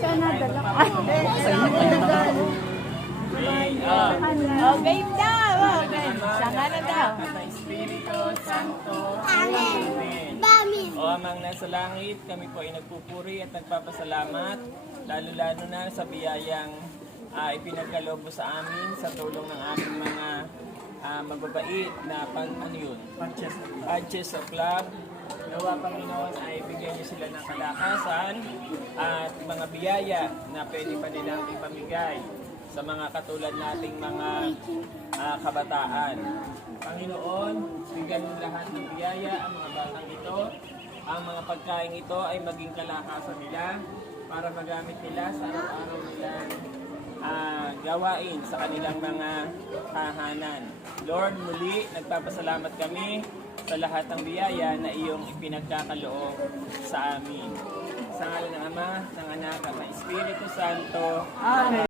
Sana dala ka. Game daw. Sama na daw. Sa Espiritu Santo. Amen. O amang nasa langit, kami po ay nagpupuri at nagpapasalamat, lalo-lalo na sa biyayang ipinagkaloob mo sa amin sa tulong ng aming mga mababait na Patches of Love. Nawa, Panginoon, ay bigyan niyo sila ng kalakasan at mga biyaya na pwede pa nilang ipamigay sa mga katulad nating mga kabataan. Panginoon, bigyan mo lahat ng biyaya ang mga batang ito. Ang mga pagkain ito ay maging kalakasan nila para magamit nila sa araw-araw nilang gawain sa kanilang mga tahanan. Lord, muli, nagpapasalamat kami sa lahat ng biyaya na iyong ipinagkakaloob sa amin. Sa ngalan ng Ama, ng Anak, at ng Espiritu Santo. Amen.